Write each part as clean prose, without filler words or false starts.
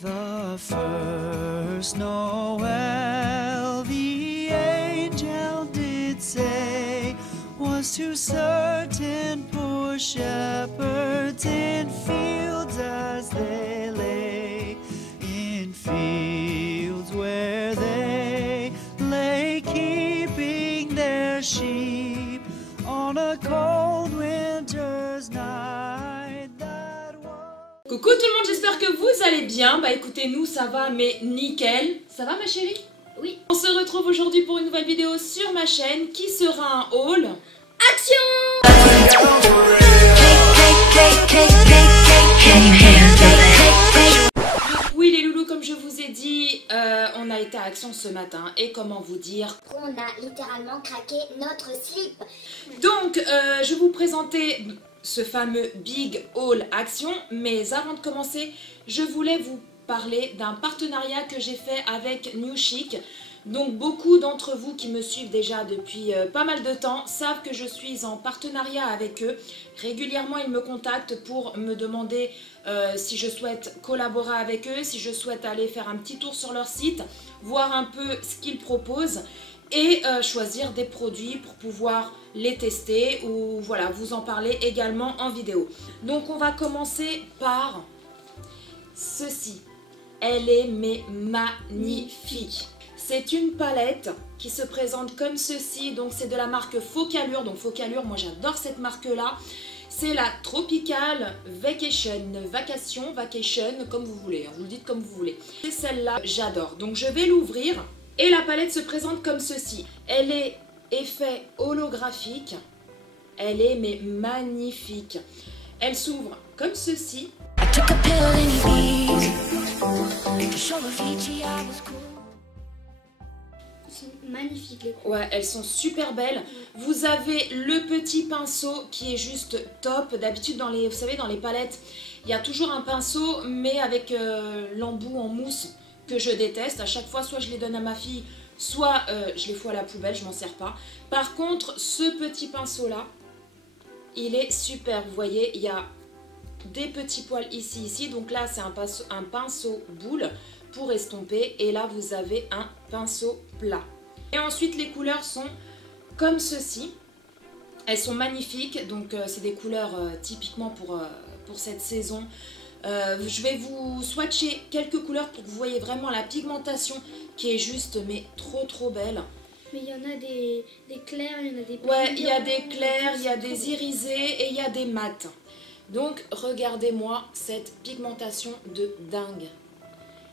The first Noel, the angel did say, was to certain poor shepherds in fields as they lay, in fields where they lay keeping their sheep on a cold winter's night. Coucou tout le monde, j'espère que vous allez bien. Bah écoutez, nous ça va mais nickel. Ça va ma chérie? Oui. On se retrouve aujourd'hui pour une nouvelle vidéo sur ma chaîne qui sera un haul. Action! Oui les loulous, comme je vous ai dit, on a été à Action ce matin et comment vous dire, On a littéralement craqué notre slip. donc je vais vous présenter ce fameux Big Haul Action, mais avant de commencer, je voulais vous parler d'un partenariat que j'ai fait avec New Chic. Donc beaucoup d'entre vous qui me suivent déjà depuis pas mal de temps savent que je suis en partenariat avec eux. Régulièrement ils me contactent pour me demander si je souhaite collaborer avec eux, si je souhaite aller faire un petit tour sur leur site, voir un peu ce qu'ils proposent et choisir des produits pour pouvoir les tester ou voilà, vous en parler également en vidéo. Donc on va commencer par ceci. Elle est mais magnifique. C'est une palette qui se présente comme ceci, donc c'est de la marque Focalure. Donc Focalure, moi j'adore cette marque là. C'est la Tropical Vacation, comme vous voulez, hein, vous le dites comme vous voulez. C'est celle-là, j'adore. Donc je vais l'ouvrir et la palette se présente comme ceci. Elle est effet holographique, elle est mais magnifique. Elle s'ouvre comme ceci. Magnifique les couleurs. Ouais, elles sont super belles. Vous avez le petit pinceau qui est juste top. D'habitude, vous savez, dans les palettes, il y a toujours un pinceau, mais avec l'embout en mousse que je déteste. À chaque fois, soit je les donne à ma fille, soit je les fous à la poubelle, je m'en sers pas. Par contre, ce petit pinceau-là, il est super. Vous voyez, il y a des petits poils ici. Donc là, c'est un pinceau boule pour estomper. Et là, vous avez un pinceau plat. Et ensuite, les couleurs sont comme ceci. Elles sont magnifiques. Donc, c'est des couleurs typiquement pour cette saison. Je vais vous swatcher quelques couleurs pour que vous voyez vraiment la pigmentation qui est juste, mais trop belle. Mais il y en a des clairs, il y en a des Ouais, il y a des clairs, il y a des irisés et il y a des mats. Donc, regardez-moi cette pigmentation de dingue.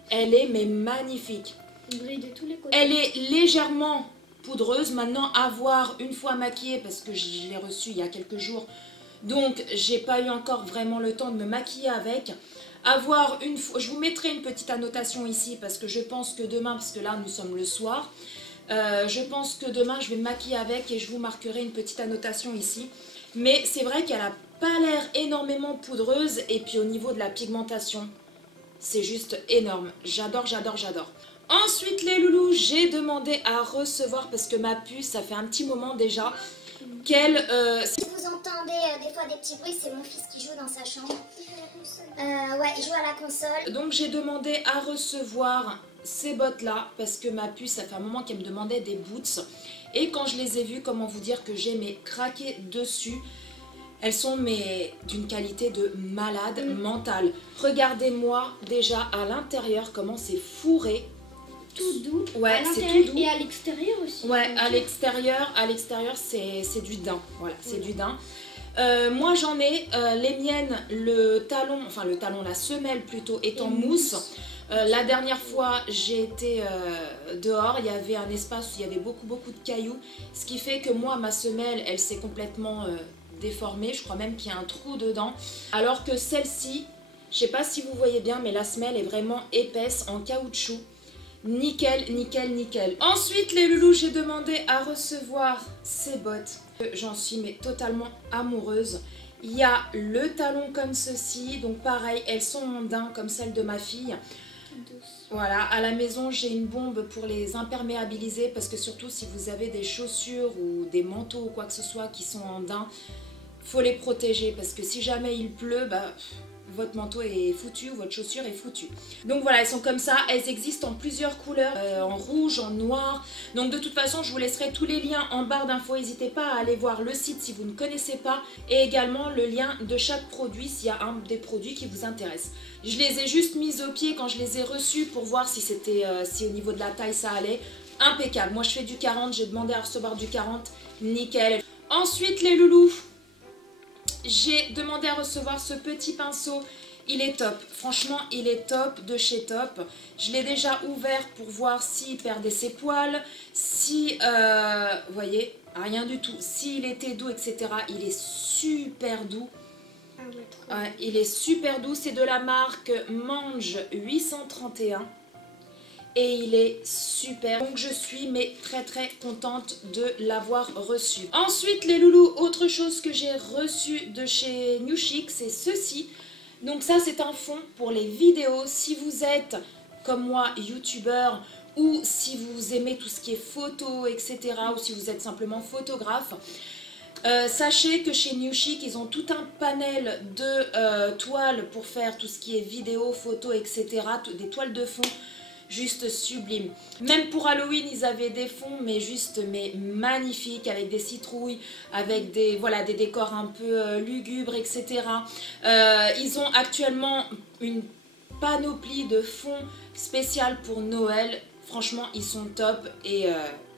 Elle est mais magnifique. Il brille de tous les côtés. Elle est légèrement poudreuse. Maintenant, à voir une fois maquillée, parce que je l'ai reçue il y a quelques jours. Donc, j'ai pas eu encore vraiment le temps de me maquiller avec. À voir une fois. Je vous mettrai une petite annotation ici, parce que je pense que demain, parce que là, nous sommes le soir. Je pense que demain, je vais me maquiller avec et je vous marquerai une petite annotation ici. Mais c'est vrai qu'elle a pas l'air énormément poudreuse. Et puis, au niveau de la pigmentation, c'est juste énorme. J'adore. Ensuite les loulous, j'ai demandé à recevoir, parce que ma puce, ça fait un petit moment déjà, qu'elle... Si vous entendez des fois des petits bruits, c'est mon fils qui joue dans sa chambre. Ouais, il joue à la console. Donc j'ai demandé à recevoir ces bottes là, parce que ma puce, ça fait un moment qu'elle me demandait des boots. Et quand je les ai vues, comment vous dire que j'ai craqué dessus. Elles sont d'une qualité de malade mentale. Regardez-moi déjà à l'intérieur comment c'est fourré. Tout doux. Ouais, c'est tout doux. Et à l'extérieur aussi. Ouais, à l'extérieur c'est du daim. Voilà, c'est du daim. Moi j'en ai les miennes, la semelle plutôt est en mousse. La dernière fois j'ai été dehors, il y avait un espace où il y avait beaucoup de cailloux. Ce qui fait que moi ma semelle elle s'est complètement déformée. Je crois même qu'il y a un trou dedans. Alors que celle-ci, je sais pas si vous voyez bien, mais la semelle est vraiment épaisse en caoutchouc. Nickel. Ensuite les loulous, j'ai demandé à recevoir ces bottes. J'en suis totalement amoureuse. Il y a le talon comme ceci. Donc pareil, elles sont en daim comme celle de ma fille. Voilà, à la maison j'ai une bombe pour les imperméabiliser. Parce que surtout si vous avez des chaussures ou des manteaux ou quoi que ce soit qui sont en daim, faut les protéger. Parce que si jamais il pleut, votre manteau est foutu ou votre chaussure est foutue. Donc voilà, elles sont comme ça, elles existent en plusieurs couleurs, en rouge, en noir. Donc de toute façon, je vous laisserai tous les liens en barre d'infos. N'hésitez pas à aller voir le site si vous ne connaissez pas et également le lien de chaque produit s'il y a un des produits qui vous intéresse. Je les ai juste mises au pied quand je les ai reçus pour voir si c'était, si au niveau de la taille ça allait. Impeccable. Moi je fais du 40, j'ai demandé à recevoir du 40, nickel. Ensuite les loulous, j'ai demandé à recevoir ce petit pinceau. Il est top, franchement il est top de chez Top. Je l'ai déjà ouvert pour voir s'il perdait ses poils, si, vous voyez, rien du tout, s'il était doux, etc. Il est super doux. Ah ouais, trop. Ouais, il est super doux, c'est de la marque Mange 831. Et il est super. Donc je suis mais très contente de l'avoir reçu. Ensuite les loulous, autre chose que j'ai reçu de chez New Chic, c'est ceci. Donc ça c'est un fond pour les vidéos. Si vous êtes comme moi youtubeur ou si vous aimez tout ce qui est photo, etc. ou si vous êtes simplement photographe, sachez que chez New Chic ils ont tout un panel de toiles pour faire tout ce qui est vidéo, photo, etc. Des toiles de fond juste sublime. Même pour Halloween ils avaient des fonds mais juste mais magnifiques, avec des citrouilles, avec des, voilà, des décors un peu lugubres, etc. Ils ont actuellement une panoplie de fonds spécial pour Noël. Franchement ils sont top et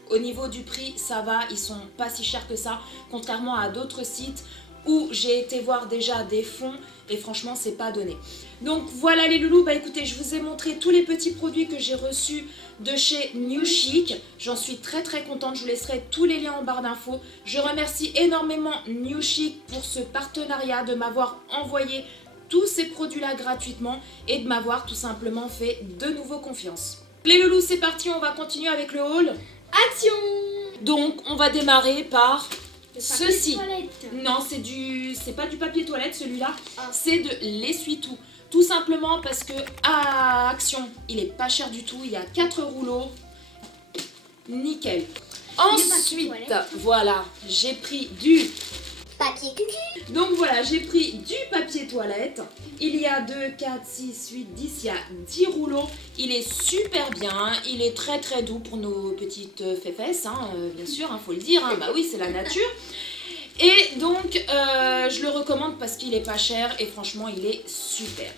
au niveau du prix ça va, ils sont pas si chers que ça, contrairement à d'autres sites où j'ai été voir déjà des fonds et franchement c'est pas donné. Donc voilà les loulous, bah écoutez, je vous ai montré tous les petits produits que j'ai reçus de chez New Chic. J'en suis très contente, je vous laisserai tous les liens en barre d'infos. Je remercie énormément New Chic pour ce partenariat, de m'avoir envoyé tous ces produits là gratuitement et de m'avoir tout simplement fait de nouveau confiance. Les loulous c'est parti, on va continuer avec le haul. Action! Donc on va démarrer par ceci. Toilette. Non, c'est pas du papier toilette celui-là, Ah. c'est de l'essuie-tout. Tout simplement parce que à Action, il est pas cher du tout, il y a 4 rouleaux. Nickel. Ensuite, voilà, j'ai pris du Papier cucu. Donc voilà, j'ai pris du papier toilette. Il y a 2, 4, 6, 8, 10, il y a 10 rouleaux. Il est super bien, il est très doux pour nos petites fesses, hein, bien sûr, faut le dire, hein, bah oui, c'est la nature. Et donc, je le recommande parce qu'il est pas cher et franchement, il est super.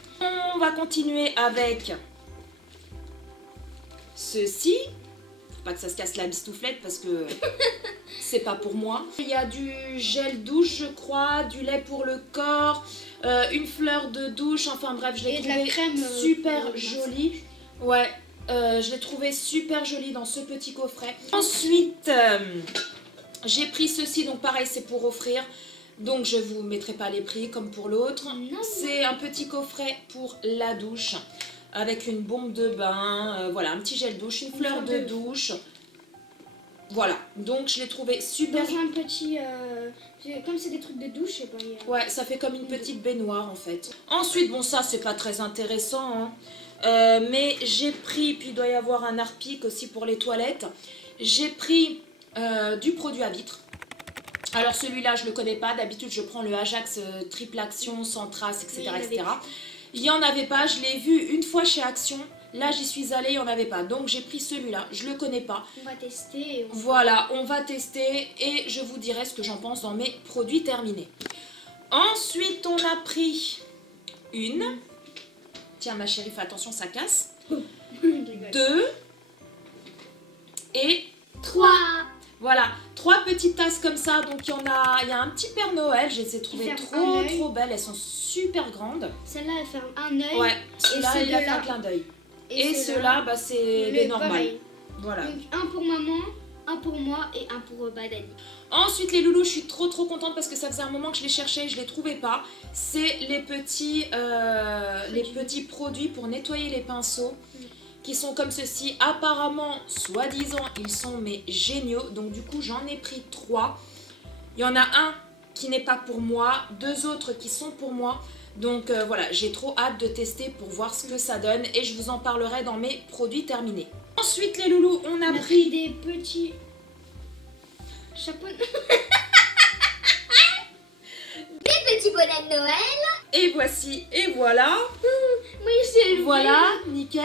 On va continuer avec ceci. Faut pas que ça se casse la bistouflette parce que c'est pas pour moi. Il y a du gel douche, je crois, du lait pour le corps, une fleur de douche, enfin bref, je l'ai trouvé super jolie. Ouais, je l'ai trouvé super jolie dans ce petit coffret. Ensuite, j'ai pris ceci, donc pareil, c'est pour offrir. Donc je vous mettrai pas les prix comme pour l'autre. C'est un petit coffret pour la douche avec une bombe de bain, voilà, un petit gel douche, une fleur de douche. Voilà, donc je l'ai trouvé super. Dans un petit, comme c'est des trucs de douche, Ouais, ça fait comme une petite baignoire en fait. Ensuite, bon ça c'est pas très intéressant, hein. Mais j'ai pris, puis il doit y avoir un harpic aussi pour les toilettes. J'ai pris du produit à vitre. Alors celui-là je le connais pas, d'habitude je prends le Ajax triple action, sans trace, etc. etc. Il n'y en avait pas, je l'ai vu une fois chez Action. Là j'y suis allée, il n'y en avait pas. Donc j'ai pris celui-là, je le connais pas. On va tester. Voilà, on va tester et je vous dirai ce que j'en pense dans mes produits terminés. Ensuite on a pris une. Tiens ma chérie, fais attention, ça casse. 2 et 3. Voilà, 3 petites tasses comme ça. Donc il y a un petit Père Noël, je les ai trouvées trop belles, elles sont super grandes. Celle-là elle ferme un œil. Ouais, celle-là elle a fait un clin d'œil. Et ceux-là, bah, c'est les normales. Voilà. Donc un pour maman, un pour moi et un pour Badani. Ensuite les loulous, je suis trop contente parce que ça faisait un moment que je les cherchais et je les trouvais pas. C'est les petits produits pour nettoyer les pinceaux. Qui sont comme ceci. Apparemment, soi-disant, ils sont mais géniaux. Donc du coup, j'en ai pris 3. Il y en a un qui n'est pas pour moi, 2 autres qui sont pour moi. Donc voilà, j'ai trop hâte de tester pour voir ce que ça donne. Et je vous en parlerai dans mes produits terminés. Ensuite, les loulous, on a pris des petits chapeaux. Des petits bonnets de Noël. Et voici, et voilà. Oui, c'est le Voilà, nickel.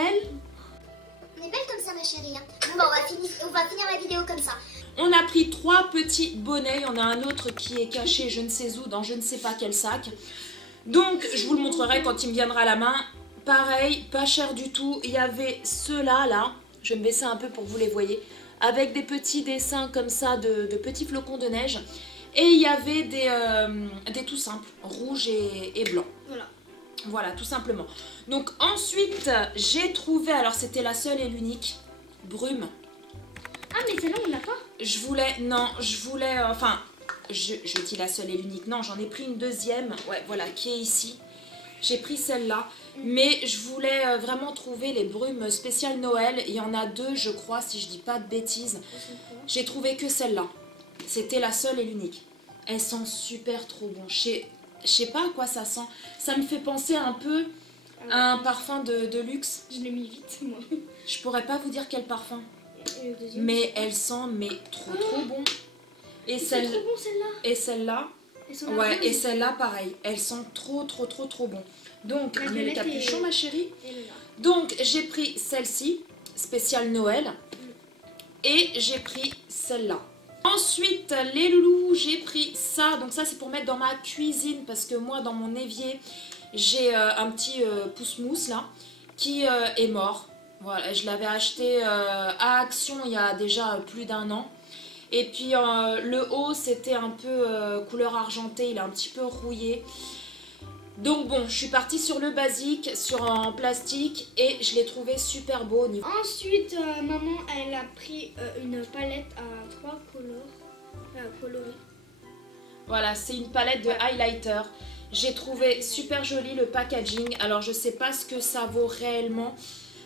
On est belle comme ça, ma chérie. Hein. Bon, bah, on va finir la vidéo comme ça. On a pris 3 petits bonnets. Il y en a un autre qui est caché je ne sais où, dans je ne sais pas quel sac. Donc, je vous le montrerai quand il me viendra à la main. Pareil, pas cher du tout. Il y avait ceux-là, là. Je vais me baisser un peu pour que vous les voyez. Avec des petits dessins comme ça de petits flocons de neige. Et il y avait des tout simples, rouge et blanc. Voilà. Voilà, tout simplement. Donc ensuite, j'ai trouvé, alors c'était la seule et l'unique, Brume. Ah, mais celle-là, on l'a pas. Je voulais, enfin, je dis la seule et l'unique. Non, j'en ai pris une deuxième, ouais, voilà, qui est ici. J'ai pris celle-là, mais je voulais vraiment trouver les brumes spéciales Noël. Il y en a 2, je crois, si je dis pas de bêtises. J'ai trouvé que celle-là. C'était la seule et l'unique. Elle sent super trop bon. Je sais pas à quoi ça sent. Ça me fait penser un peu à un parfum de luxe. Je l'ai mis vite, moi. Je pourrais pas vous dire quel parfum. Et le deuxième, Mais elle sent trop bon. Et c'est celle trop bon, celle-là. et celle-là, Elles sont ouais, roses. et celle-là pareil. Elles sentent trop bon. Donc, La mets le violette capuchon, est- ma chérie. Et le là. Donc, j'ai pris celle-ci, spéciale Noël. Et j'ai pris celle-là. Ensuite, les loulous, j'ai pris ça. Donc ça, c'est pour mettre dans ma cuisine. Parce que moi, dans mon évier, j'ai un petit pousse-mousse là, qui est mort. Voilà, je l'avais acheté à Action il y a déjà plus d'1 an. Et puis le haut, c'était un peu couleur argentée. Il est un petit peu rouillé. Donc bon, je suis partie sur le basique, en plastique. Et je l'ai trouvé super beau au niveau. Ensuite, maman, elle a pris une palette à 3 coloris. Voilà, c'est une palette de highlighter. J'ai trouvé super joli le packaging. Alors, je sais pas ce que ça vaut réellement.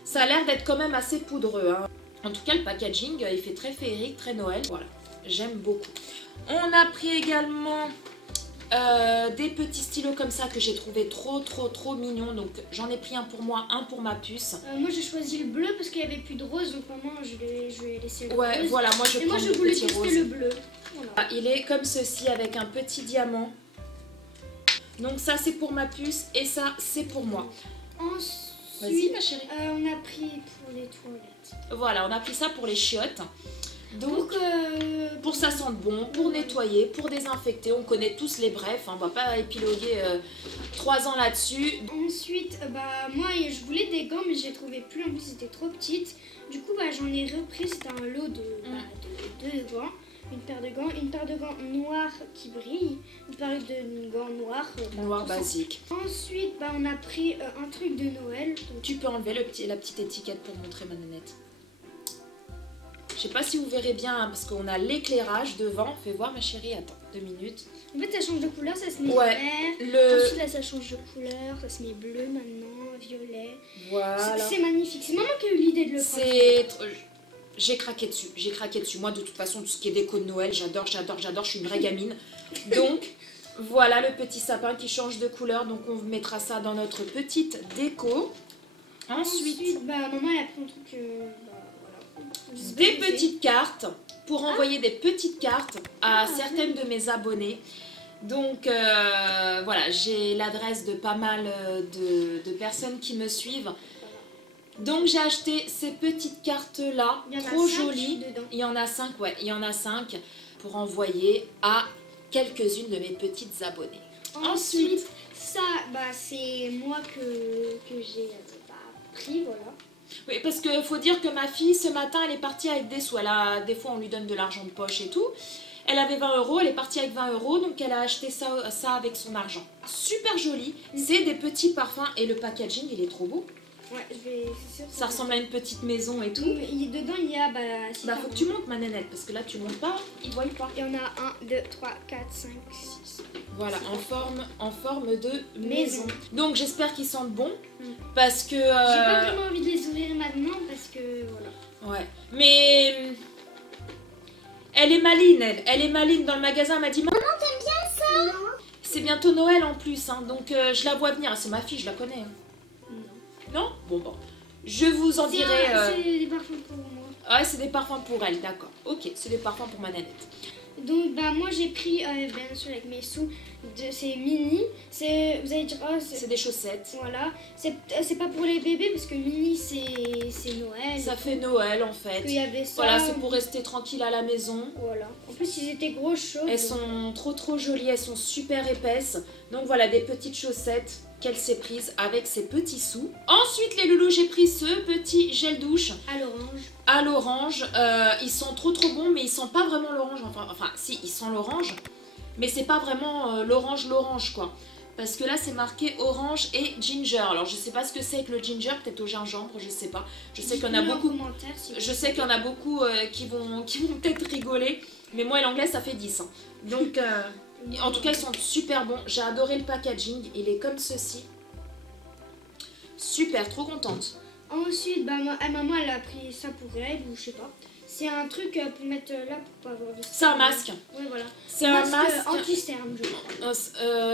Ça a l'air d'être quand même assez poudreux. Hein. En tout cas, le packaging, il fait très féerique, très Noël. Voilà, j'aime beaucoup. On a pris également des petits stylos comme ça que j'ai trouvé trop mignons. Donc, j'en ai pris un pour moi, un pour ma puce. Moi, j'ai choisi le bleu parce qu'il n'y avait plus de rose. Donc, maman, je vais laisser le Ouais, rose. voilà, moi je Et moi, prends je le voulais petit tester rose. le bleu. Voilà. Ah, il est comme ceci avec un petit diamant. Donc ça c'est pour ma puce et ça c'est pour moi. Vas-y Ensuite, ma chérie. on a pris pour les toilettes. Voilà, on a pris ça pour les chiottes. Donc Donc, pour que ça sente bon, pour nettoyer, pour désinfecter, on connaît tous les brefs, hein, on va pas épiloguer 3 ans là-dessus. ensuite, moi, je voulais des gants, mais j'ai trouvé plus. En plus, c'était trop petite. Du coup, j'en ai repris. C'était un lot de 2 gants. Une paire de gants noirs qui brillent, une paire de gants noirs. Noir tout ça. basique. Ensuite, on a pris un truc de Noël. Donc, Tu peux enlever la petite étiquette pour montrer ma nénette. Je sais pas si vous verrez bien hein, parce qu'on a l'éclairage devant. Fais voir ma chérie, attends 2 minutes. en fait, ça change de couleur, ça se met Ouais, vert. Ensuite, là, ça change de couleur, ça se met bleu maintenant, violet. Voilà. C'est magnifique. C'est maman qui a eu l'idée de le prendre. C'est... J'ai craqué dessus. Moi, de toute façon, tout ce qui est déco de Noël, j'adore. Je suis une vraie gamine. Donc, voilà le petit sapin qui change de couleur. Donc, on mettra ça dans notre petite déco. Ensuite, maman, elle a pris un truc. Voilà. des petites cartes pour envoyer des petites cartes à certaines de mes abonnés. Donc, voilà, j'ai l'adresse de pas mal de personnes qui me suivent. Donc j'ai acheté ces petites cartes là, Il y en a trop 5 jolies. dedans. Il y en a 5, ouais, il y en a 5 pour envoyer à quelques-unes de mes petites abonnées. Ensuite, ça, c'est moi que j'ai pris, voilà. Oui, parce qu'il faut dire que ma fille, ce matin, elle est partie avec des sous. Des fois, on lui donne de l'argent de poche et tout. Elle avait 20 €, elle est partie avec 20 €, donc elle a acheté ça avec son argent. Super joli, c'est des petits parfums et le packaging, il est trop beau. Ouais, c'est sûr. Ça ressemble à une petite maison et tout. Dedans, il y a. Faut que tu montes ma nénette, parce que là, tu montes pas, ils voient pas. Il y en a 1, 2, 3, 4, 5, 6. Voilà, en forme de maison. Maison. Donc j'espère qu'ils sentent bon, parce que... J'ai pas vraiment envie de les ouvrir maintenant parce que voilà. Ouais, mais... Elle est maline, elle est maline. Dans le magasin, elle m'a dit... Maman, T'aimes bien ça? c'est bientôt Noël en plus, hein, donc je la vois venir. C'est ma fille, je la connais. Hein. Non? Bon. Je vous en dirai... C'est des parfums pour moi. Ouais, c'est des parfums pour elle, d'accord. Ok, c'est des parfums pour ma nanette. Donc bah moi j'ai pris, bien sûr avec mes sous, c'est mini. Vous allez dire, oh, C'est des chaussettes. voilà. C'est pas pour les bébés parce que mini c'est Noël. Ça fait Noël en fait. Il y avait ça. Voilà, c'est pour rester tranquille à la maison. Voilà. En plus ils étaient gros chauds. Elles sont trop jolies, elles sont super épaisses. Donc voilà, des petites chaussettes qu'elle s'est prise avec ses petits sous. Ensuite les loulous, j'ai pris ce petit gel douche À l'orange. à l'orange. Ils sont trop bons, mais ils sentent pas vraiment l'orange. Enfin si, ils sentent l'orange, mais c'est pas vraiment l'orange quoi. Parce que là c'est marqué orange et ginger. Alors je sais pas ce que c'est que le ginger, peut-être au gingembre, je sais pas. Je sais qu'il y en a beaucoup. Je sais qu'il y en a beaucoup qui vont peut-être rigoler, mais moi et l'anglais ça fait 10. Hein. Donc en tout cas ils sont super bons. J'ai adoré le packaging, il est comme ceci. Super, trop contente. Ensuite, bah, maman elle a pris ça pour elle ou je sais pas. C'est un truc pour mettre là pour pas avoir de... C'est un masque. Ouais, voilà. C'est un masque anti-cerne, je crois.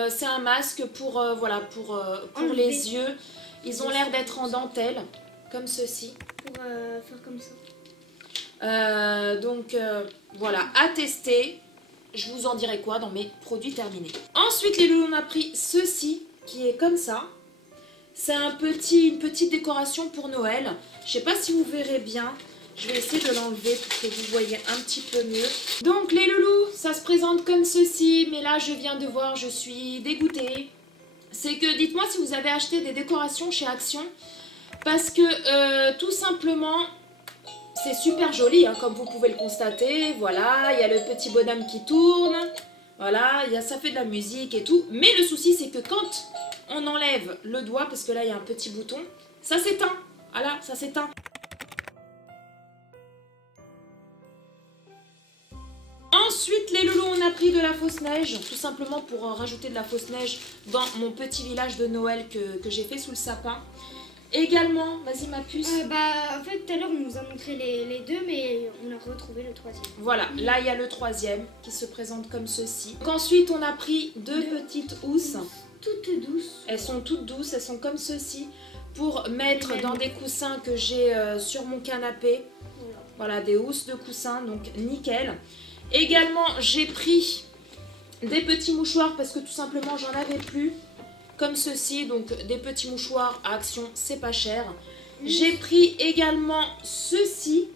c'est un masque pour, voilà, pour Enlever. les yeux. Ils ont l'air d'être en dentelle, comme ceci. Pour faire comme ça. Donc voilà, à tester. Je vous en dirai quoi dans mes produits terminés. Ensuite les loulous, on a pris ceci qui est comme ça. C'est une petite décoration pour Noël. Je sais pas si vous verrez bien. Je vais essayer de l'enlever pour que vous voyez un petit peu mieux. Donc les loulous, ça se présente comme ceci. Mais là je viens de voir, je suis dégoûtée. C'est que dites-moi si vous avez acheté des décorations chez Action. Parce que tout simplement... C'est super joli, hein, comme vous pouvez le constater. Voilà, il y a le petit bonhomme qui tourne. Voilà, ça fait de la musique et tout. Mais le souci, c'est que quand on enlève le doigt, parce que là, il y a un petit bouton, ça s'éteint. Voilà, ça s'éteint. Ensuite, les loulous, on a pris de la fausse neige. Tout simplement pour rajouter de la fausse neige dans mon petit village de Noël que j'ai fait sous le sapin. Également, vas-y ma puce. En fait, tout à l'heure, on nous a montré les deux, mais on a retrouvé le troisième. Voilà, là il y a le troisième qui se présente comme ceci. Donc, ensuite, on a pris deux petites housses. Toutes douces. Elles sont toutes douces, elles sont comme ceci. Pour mettre dans des coussins que j'ai sur mon canapé. Voilà, des housses de coussins, donc nickel. Également, j'ai pris des petits mouchoirs parce que tout simplement, j'en avais plus. Comme ceci, donc des petits mouchoirs à Action, c'est pas cher. J'ai pris également ceci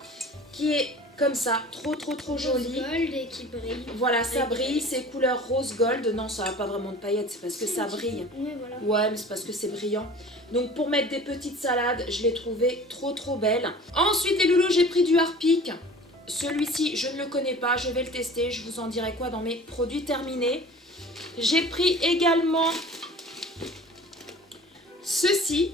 qui est comme ça, trop joli. Gold et qui brille. Voilà, ça brille, c'est couleur rose gold. Non, ça n'a pas vraiment de paillettes, c'est parce que ça brille. Oui, voilà. Ouais, mais c'est parce que c'est brillant. Donc pour mettre des petites salades, je l'ai trouvé trop belle. Ensuite les loulous, j'ai pris du Harpic. Celui-ci, je ne le connais pas, je vais le tester. Je vous en dirai quoi dans mes produits terminés. J'ai pris également... Ceci,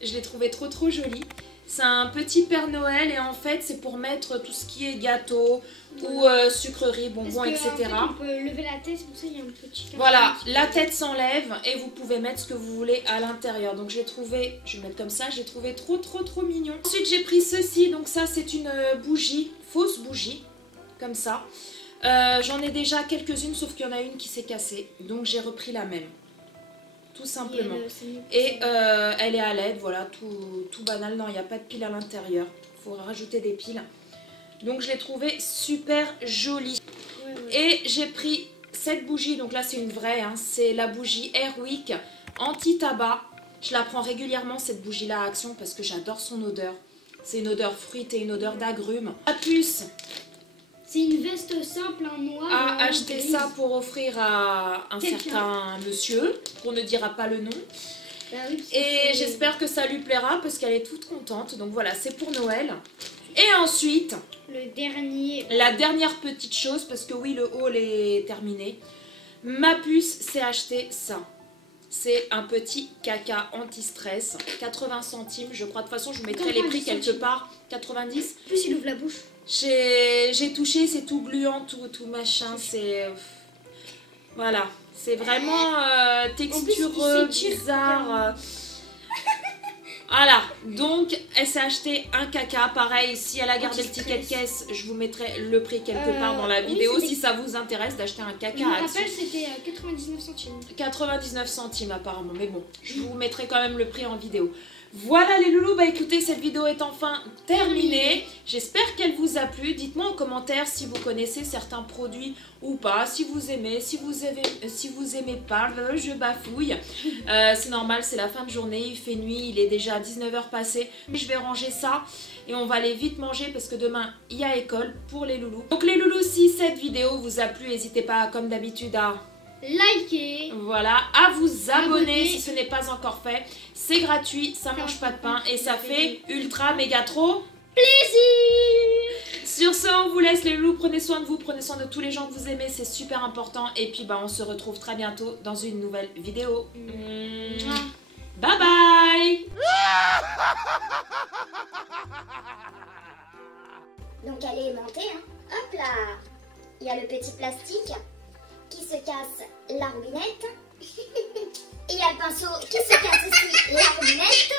je l'ai trouvé trop joli. C'est un petit Père Noël et en fait c'est pour mettre tout ce qui est gâteau ou sucreries, bonbons, etc. En fait, on peut lever la tête, c'est pour ça qu'il y a un petit carton. Voilà, la tête s'enlève et vous pouvez mettre ce que vous voulez à l'intérieur. Donc j'ai trouvé, je vais le mettre comme ça, j'ai trouvé trop mignon. Ensuite j'ai pris ceci, donc ça c'est une bougie, fausse bougie, comme ça. J'en ai déjà quelques-unes sauf qu'il y en a une qui s'est cassée, donc j'ai repris la même. Tout simplement. Et elle est à LED, voilà, tout banal. Non, il n'y a pas de pile à l'intérieur. Il faut rajouter des piles. Donc je l'ai trouvée super jolie. Et j'ai pris cette bougie, donc là c'est une vraie, hein, c'est la bougie Airwick anti-tabac. Je la prends régulièrement cette bougie-là à Action parce que j'adore son odeur. C'est une odeur fruitée, une odeur d'agrumes. La puce. C'est une veste simple en noir. A acheté ça pour offrir à un certain monsieur, qu'on ne dira pas le nom. Bah oui, et j'espère que ça lui plaira parce qu'elle est toute contente. Donc voilà, c'est pour Noël. Et ensuite, la dernière petite chose, parce que oui, le haul est terminé. Ma puce s'est acheté ça. C'est un petit caca anti-stress, 80 centimes, je crois. De toute façon, je vous mettrai les prix quelque part. 90. En plus, il ouvre la bouche. J'ai touché, c'est tout gluant, tout machin, c'est... Voilà, c'est vraiment textureux, bizarre. Voilà, donc elle s'est acheté un caca, pareil, si elle a gardé le ticket de caisse, je vous mettrai le prix quelque part dans la vidéo, si ça vous intéresse d'acheter un caca. Je me rappelle, c'était 99 centimes. 99 centimes apparemment, mais bon, je vous mettrai quand même le prix en vidéo. Voilà les loulous, bah écoutez, cette vidéo est enfin terminée. J'espère qu'elle vous a plu. Dites-moi en commentaire si vous connaissez certains produits ou pas, si vous aimez pas, je bafouille. C'est normal, c'est la fin de journée, il fait nuit, il est déjà 19h passé. Je vais ranger ça et on va aller vite manger parce que demain il y a école pour les loulous. Donc les loulous, si cette vidéo vous a plu, n'hésitez pas comme d'habitude à liker, voilà, à vous abonner si ce n'est pas encore fait. C'est gratuit, ça mange pas de pain et ça fait ultra méga trop plaisir. Sur ce, on vous laisse les loulous, prenez soin de vous, prenez soin de tous les gens que vous aimez, c'est super important. Et puis bah on se retrouve très bientôt dans une nouvelle vidéo. Bye bye. Donc elle est aimantée, hein. Hop là. Il y a le petit plastique qui se casse la roubinette. Et il y a le pinceau qui se casse aussi la roubinette.